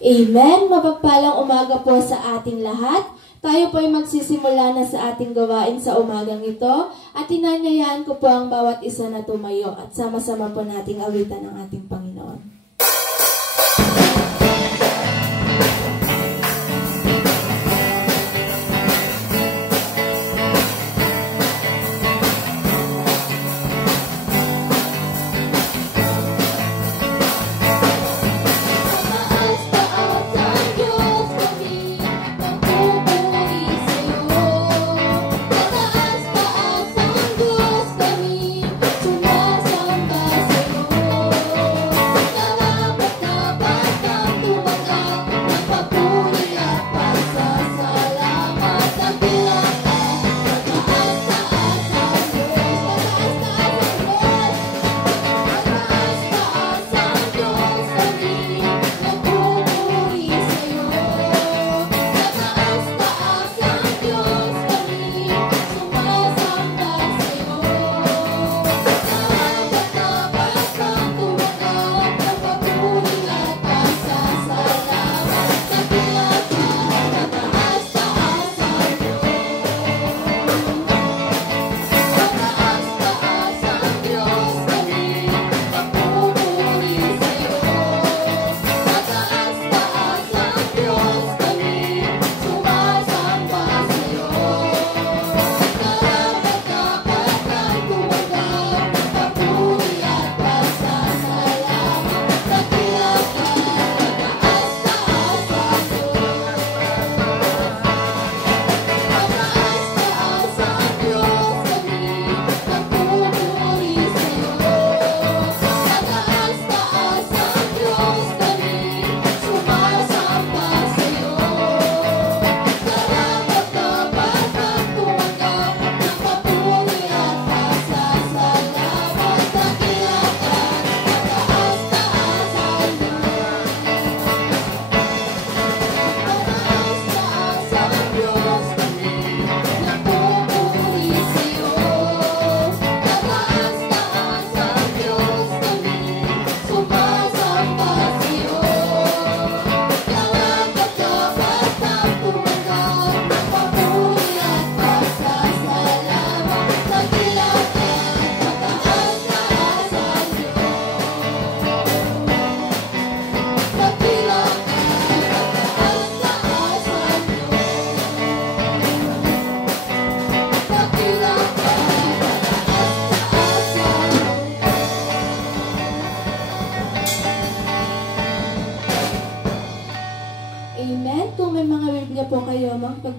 Amen! Mapagpalang umaga po sa ating lahat. Tayo po ay magsisimula na sa ating gawain sa umagang ito at inanyayaan ko po ang bawat isa na tumayo at sama-sama po nating awitan ang ating Panginoon.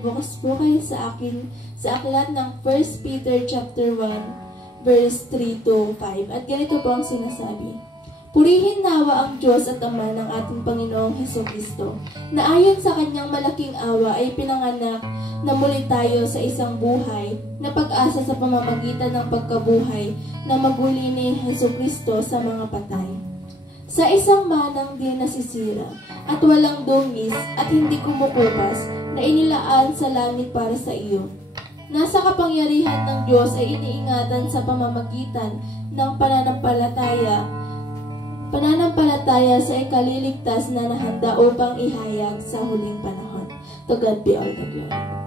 Magbukas po kayo sa akin sa aklat ng 1 Peter chapter 1 verse 3 to 5 at ganito po ang sinasabi. Purihin nawa ang Diyos at Ama ng ating Panginoong Hesukristo na ayon sa kanyang malaking awa ay pinanganak na muli tayo sa isang buhay na pag-asa sa pamamagitan ng pagkabuhay na maguli ni Hesukristo sa mga patay. Sa isang manang di nasisira at walang dungis at hindi kumukupas na inilaan sa langit para sa iyo. Nasa kapangyarihan ng Diyos ay iniingatan sa pamamagitan ng pananampalataya sa ikaliligtas na nahanda upang ihayag sa huling panahon. To God be all the glory.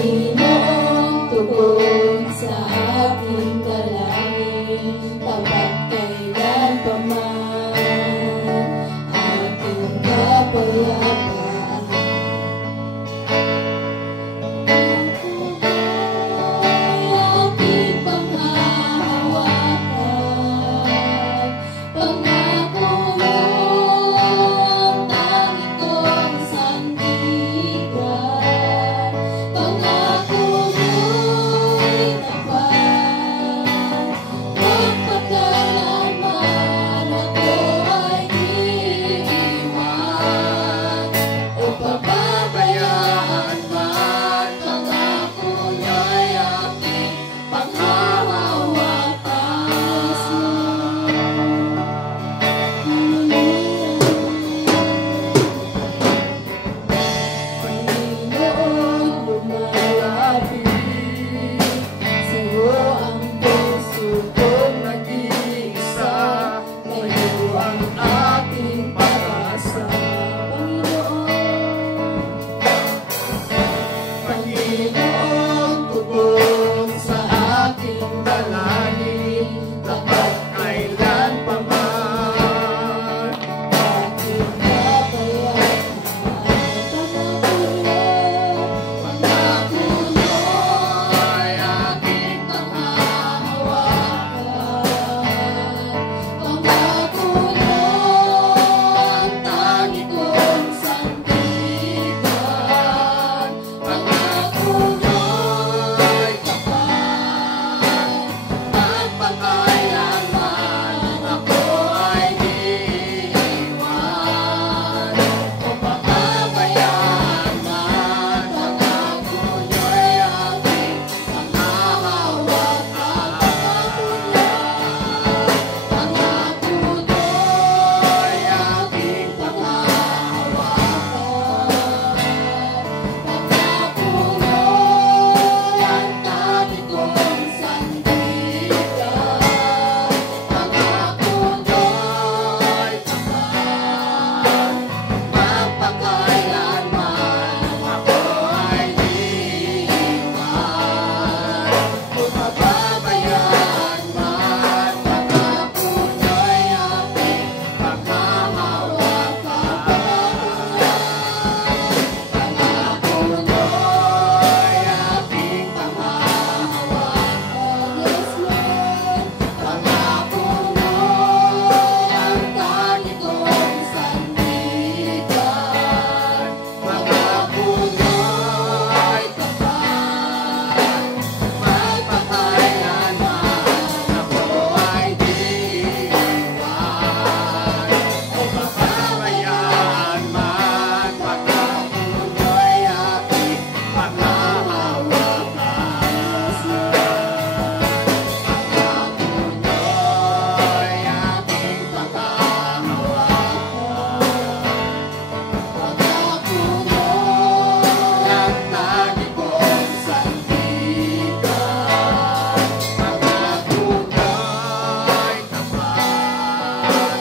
Panginoon, tugon sa aking dalangin, tapat kailanpaman, aking kapayapaan. Ako ay aking panghahawakan, pangako mo ang tanging kong sandigan, pangako mo'y tapat, magpakailanman ako ay iiwan o pababayaan man, pangako niya'y aking Panginoon, lumalapit sa'yo ang puso kong nag-iisa, kayo ang aking pag-asa. Panginoon, tugon sa aking dalangin, tapat kailanpaman, aking kapayapaan. Pangako mo'y aking panghahawakan, pangako mo ang tanging kong sandigan, pangako mo'y tapat, magpakailanman ako ay iiwan o pababayaan man, pangako niya'y aking panghahawakan, pangako mo'y aking panghahawakan, pangako mo ang tanging kong sandigan, pangako mo'y tapat, magpakailanman ako ay iiwan o pababayaan man, pangako niya'y aking panghahawakan, pangako mo'y aking panghahawakan. Yes, Lord. Pangako mo ang tanging kong sandigan, pangako mo'y tapat, magpakailanman ako ay iiwan o pababayaan man, pangako mo'y aking panghahawakan, pangako mo'y aking panghahawakan, pangako mo ang tanging kong sandigan, pangako mo'y tapat,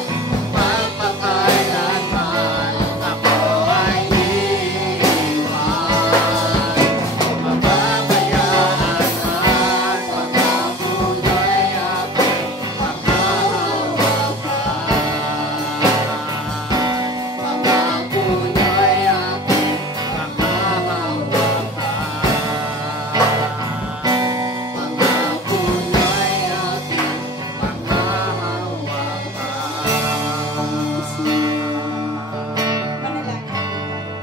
magpakailanman ako ay iiwan o pababayaan man, pangako niya'y aking panghahawakan, pangako niya'y aking panghahawakan, pangako niya'y aking panghahawakan. Manalangin po tayo.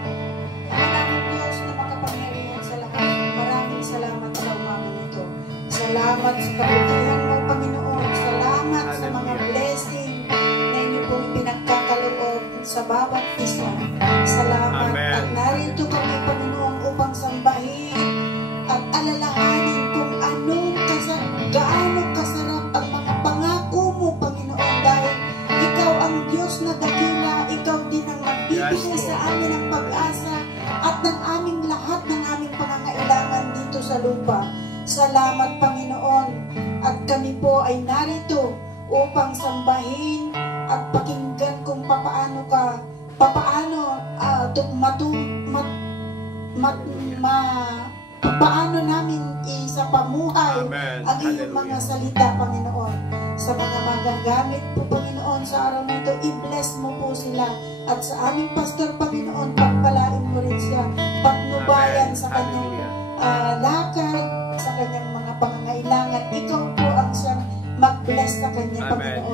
Manalangin Diyos na makapangyarihan sa lahat. Maraming salamat sa umaga nito. Salamat sa kabutihan mo, Panginoon. Salamat sa mga blessing na inyo pong pinagkakaloob sa bawat isa. Salamat. Amen. At narito kami, Panginoon, upang sambahin at alalahanin kung gaano kasarap ang mga pangako mo, Panginoon, dahil ikaw ang Diyos na dakila, ikaw din ang magbibigay sa amin ng pag-asa at ng aming lahat ng aming pangangailangan dito sa lupa. Salamat, Panginoon, at kami po ay narito upang sambahin at pakinggan kung papaano kung paano namin isapamuhay Amen. ang iyong mga salita, Panginoon. Sa mga magagamit po, Panginoon, sa araw na ito, i-bless mo po sila. At sa aming pastor, Panginoon, pagpalain mo rin siya, pagnubayan sa kanyang lakad, sa kanyang mga pangangailangan. Ikaw po ang siyang mag-bless sa kanya, Panginoon.